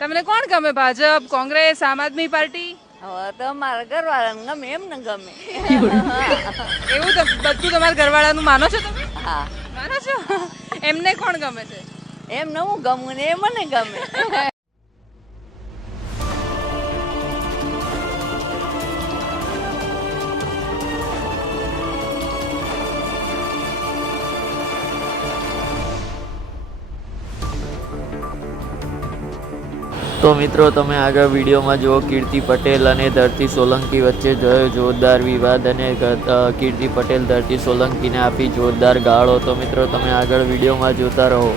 તમને કોણ ગમે? ભાજપ, કોંગ્રેસ, આમ આદમી પાર્ટી? હવે તો મારા ઘરવાળાને ગમે એમ ને ગમે. એવું તો બધું તમારા ઘરવાળાનું માનો છો તમે? હા, માનો છો? એમને કોણ ગમે છે? એમને હું ગમું ને એ મને ગમે. તો મિત્રો તમે આગળ વિડીયોમાં જુઓ કીર્તિ પટેલ અને ધરતી સોલંકી વચ્ચે થયો જોરદાર વિવાદ અને કીર્તિ પટેલ ધરતી સોલંકીને આપી જોરદાર ગાળો. તો મિત્રો તમે આગળ વિડીયોમાં જોતા રહો.